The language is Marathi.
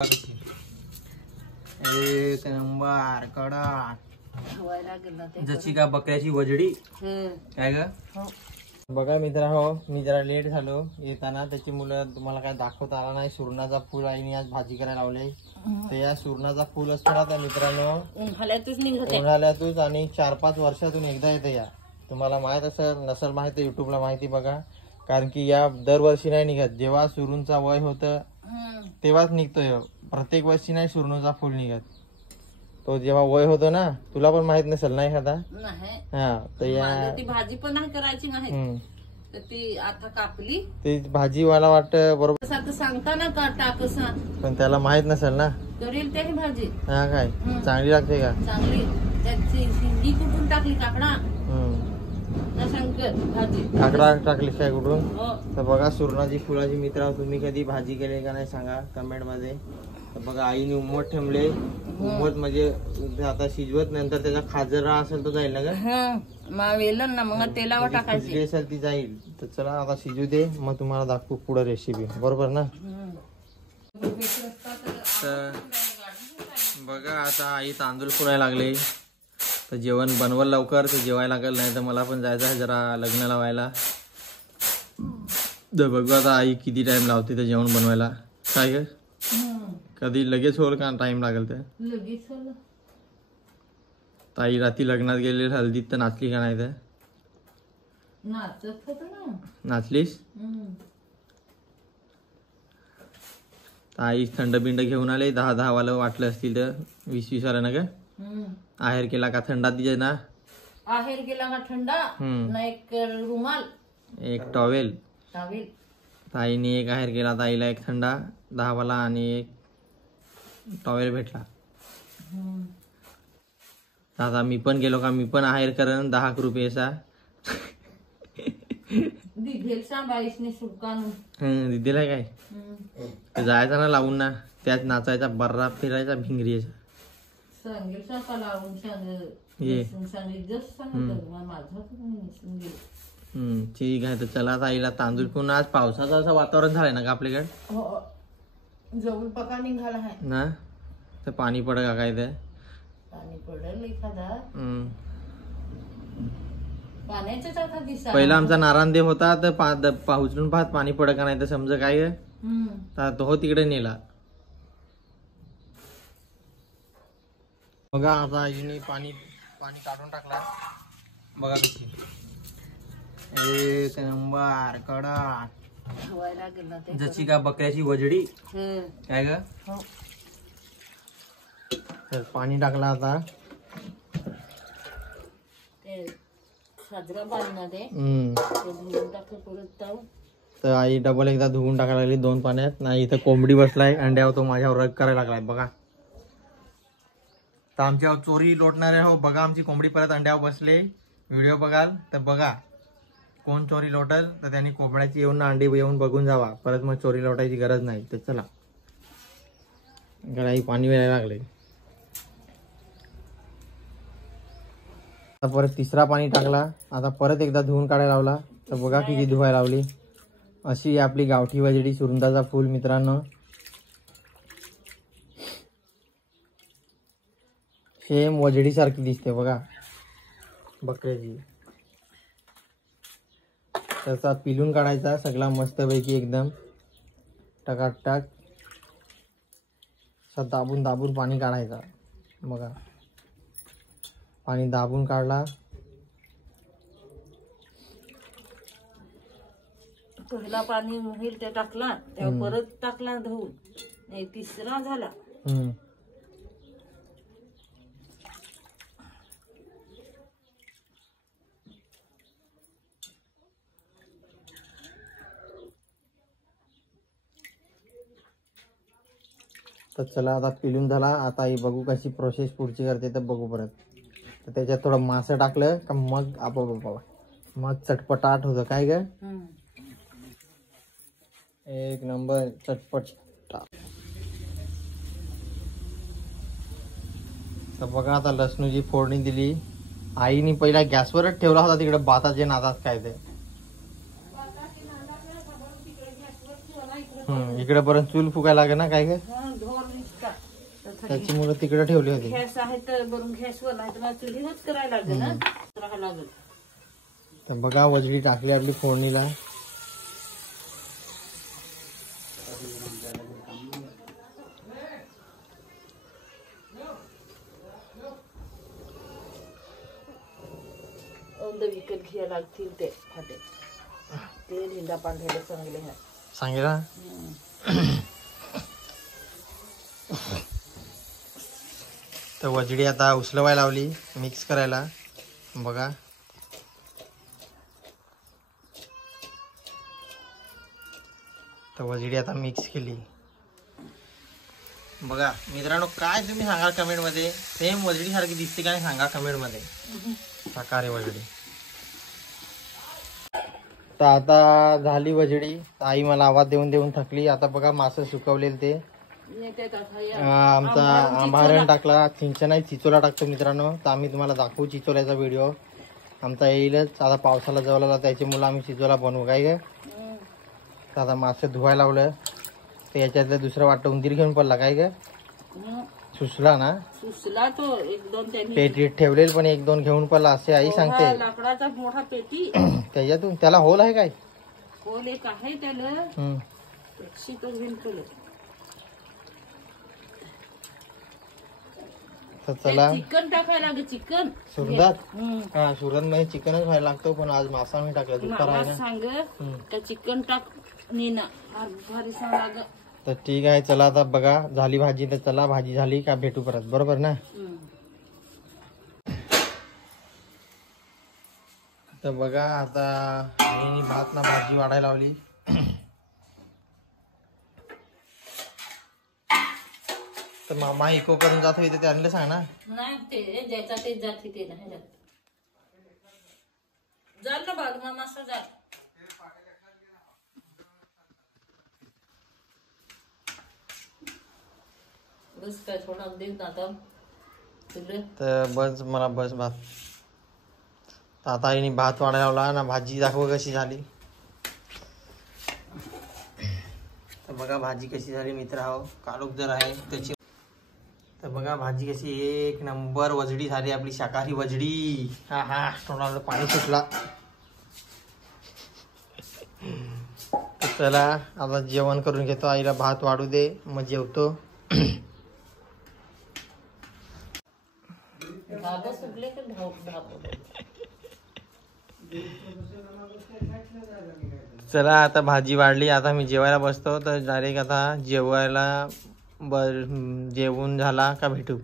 एक नंबर कडक जशी का बकऱ्याची वजडी काय ग बघा मित्रांनो, मी जरा लेट झालो येताना. त्याची मुलं तुम्हाला काय दाखवता आला नाही. सुरणाचा फूल आईने आज भाजी करायला लावले. तर या सुरणाचा फूल असतो ना त्या मित्रांनो उन्हाळ्यातूच आणि 4-5 वर्षातून एकदा येते. या तुम्हाला माहित असं नसल माहिती, युट्यूबला माहिती बघा. कारण की या दरवर्षी नाही निघत. जेव्हा सुरूंचा वय होतं तेव्हाच निघतोय. प्रत्येक वर्षी नाही सुरणाचा फूल निघत. तो जेव्हा वय होतो ना, तुला पण माहित नसेल नाही खाता. हा तर या ती भाजी पण नाही करायची नाही तर ती आता कापली. ती भाजी मला वाटतं बरोबर सांगता ना काटा कसा, पण त्याला माहित नसेल ना. करील ते भाजी. हा काय चांगली लागते का? चांगली. त्याची शिंगी कुठून टाकली काकडा भाजी काकडा टाकली काय कुठून? हो. तर बघा सुरणाची फुलाची मित्र तुम्ही कधी भाजी केली का नाही सांगा कमेंट मध्ये. तर बघा आईने उमट ठेवले. उमट म्हणजे आता शिजवत नंतर त्याचा खाजरा असेल तो जाईल ना ग. वेलन ना मग तेलावर टाकायची असेल ती जाईल. तर चला आता शिजू दे, मग तुम्हाला दाखवू पुढे रेसिपी. बरोबर ना? तर बघा आता आई तांदूळ फुलायला लागले. तर जेवण बनवलं लवकर तर जेवायला लागेल, नाही तर मला पण जायचं आहे जरा लग्न लावायला. तर बघू आता आई किती टाइम लावते तर जेवण बनवायला. काय ग कधी लगेच होईल का टाइम लागेल? तर लगेच ताई रात्री लग्नात गेले हल्दीत तर नाचली का नाही? तर नाचत होत ना. नाचलीस? आई थंड बिंड घेऊन आले. 10-10 वाला वाटलं असतील तर 20-20 वाला ना ग. आहेर केला का थंडात दिजे ना? आहेर केला का थंडा ना एक रुमाल एक टॉवेल. टावेल. ताईने एक आहेर केला. ताईला एक थंडा 10 वाला आणि एक टॉवेल भेटला. आता मी पण गेलो का मी पण आहेर करेन 10 रुपयेचा. दिदीला काय जायचा ना लावून ना, त्याच नाचायचा बर्रा फिरायचा भिंगरीचा. ठीक आहे. तर चला ताईला तांदूळ पुन्हा. आज पावसाचं असं वातावरण झालंय ना का आपल्याकडे? जवळ पका निघाला आहे ना. तर पाणी पड का काय? ते पाणी पडेल एखादा. पाण्याचा आता दिसा. पहिला आमचा नारायणदेव होता तर उचलून पाहत पाणी पड का नाही तर समज काय तो तिकडे नेला. बघा आता आईने पाणी काढून टाकला. बघा कशी एक नंबर कडक जशी का बकऱ्याची वजडी काय ग. तर पाणी टाकला आता. तर आई डबल एकदा धुवून टाकायला लागली 2 पाण्यात. नाही इथं कोंबडी बसलाय अंड्यावर, तो माझ्यावर रग करायला लागलाय. बघा तर आमच्यावर चोरी लोटणारे हो. बघा आमची कोंबडी परत अंड्यावर बसले. व्हिडिओ बघाल तर बघा कोण चोरी लोटल तर त्यांनी कोंबड्याची येऊन ना अंडी येऊन बघून जावा. परत मग चोरी लोटायची गरज नाही. तर चला आई पाणी वेळायला लागले. आता परत तिसरा पाणी टाकला. आता परत एकदा धुवून काढायला लावला. तर बघा किती धुवायला लावली. अशी आपली गावठी वजडी सुरुंदाचा फूल मित्रांनो. सेम वजडी सारखी दिसते बघा बकऱ्याची. त्याचा पिलून काढायचा सगळा मस्तपैकी एकदम टकाटक. दाबून दाबून पाणी काढायचा. बघा पाणी दाबून काढला. पहिला पाणी होईल ते टाकला, तेव्हा परत टाकला धुवून. नाही तिसरा झाला. तर चला आता पिलून झाला. आता ही बघू कशी प्रोसेस पुढची करते तर बघू परत. तर त्याच्यात थोडं मासं टाकलं का मग मग चटपटाट होतं काय ग. एक नंबर चटपट. तर बघा आता लसणूची फोडणी दिली. आईने पहिला गॅसवरच ठेवला होता तिकडे भाताच्या नादात काय ते. इकडे पर्यंत चूल फुगायला लागे ना काय काय. नुसता. तर थंडी त्याची मुलं तिकडे ठेवली होती. गॅस आहे तर बरून गॅसवर नाही तर मला चुलीवरच करायला लागेल ना, राहायला लागेल. तर बघा वजडी टाकली आपली फोडणीला. औंध विकत घ्यायला लागतील ते फाटे, ते ढिंडा पांढऱ्याला चांगले आहे. सांगितलं तर वजडी आता उचलवायला लावली, मिक्स करायला. बघा तर वजडी आता मिक्स केली. बघा मित्रांनो, काय तुम्ही सांगा कमेंट मध्ये, सेम वजडी सारखी दिसते का नाही सांगा कमेंट मध्ये. शाकाहारी वजडी. तर आता झाली वजडी. आई मला आवाज देऊन देऊन थकली. आता बघा मासे सुकवलेले ते आमचा आंबारण टाकला. चिंचा नाही, चिचोला टाकतो मित्रांनो. तर आम्ही तुम्हाला दाखवू चिचोल्याचा व्हिडिओ आमचा येईलच. आता पावसाला जवळला त्याची मुलं आम्ही चिचोला बनवू काय ग. तर आता मासे धुवायला लावलं. तर याच्यातलं दुसरं वाटतं उंदीर घेऊन पडला काय ग. सुसला ना, सुसला तो एक दोन त्यांनी पेटीत ठेवलेल पण एक दोन घेऊन पडला असे आई सांगते. लाकडाचा मोठा पेटी त्याच्यातून त्याला होल आहे काय. होल एक आहे त्याला, तो घेऊन पडलं. तर चला चिकन टाकायला लागेल. चिकन सुरदात, हा सुरत मध्ये चिकनच व्हायला लागतो. पण आज मासा मी टाकला दुपार आहे मला ना. सांग का चिकन टाक नीना भारी सांग लाग. तर ठीक आहे चला आता बघा झाली भाजी. तर चला भाजी झाली का भेटू परत, बरोबर ना. तर बघा आता आईने भात ना भाजी वाढायला लावली. तर मामा इको करून जात होते त्यांना सांग ना. नाही ते ज्याचा तेच जाते ते नाही जात. जाल ना बाग मामा असं जा. बस काय थोडा देऊ ना आता तुला. तर बस मला बस भात. तर आता आईने भात वाढायला लावला ना. भाजी दाखव कशी झाली. तर बघा भाजी कशी झाली मित्र. हो काळोख जर आहे त्याची. तर बघा भाजी कशी एक नंबर वजडी झाली आपली शाकाहारी वजडी. हा हा तोंडाला पाणी सुटला. तर चला आता जेवण करून घेतो. आईला भात वाढू दे मग जेवतो. धाबा सुटले तर चला आता भाजी वाढली. आता मी जेवायला बसतो. तर डायरेक्ट आता जेवायला जेवून झाला का भेटू.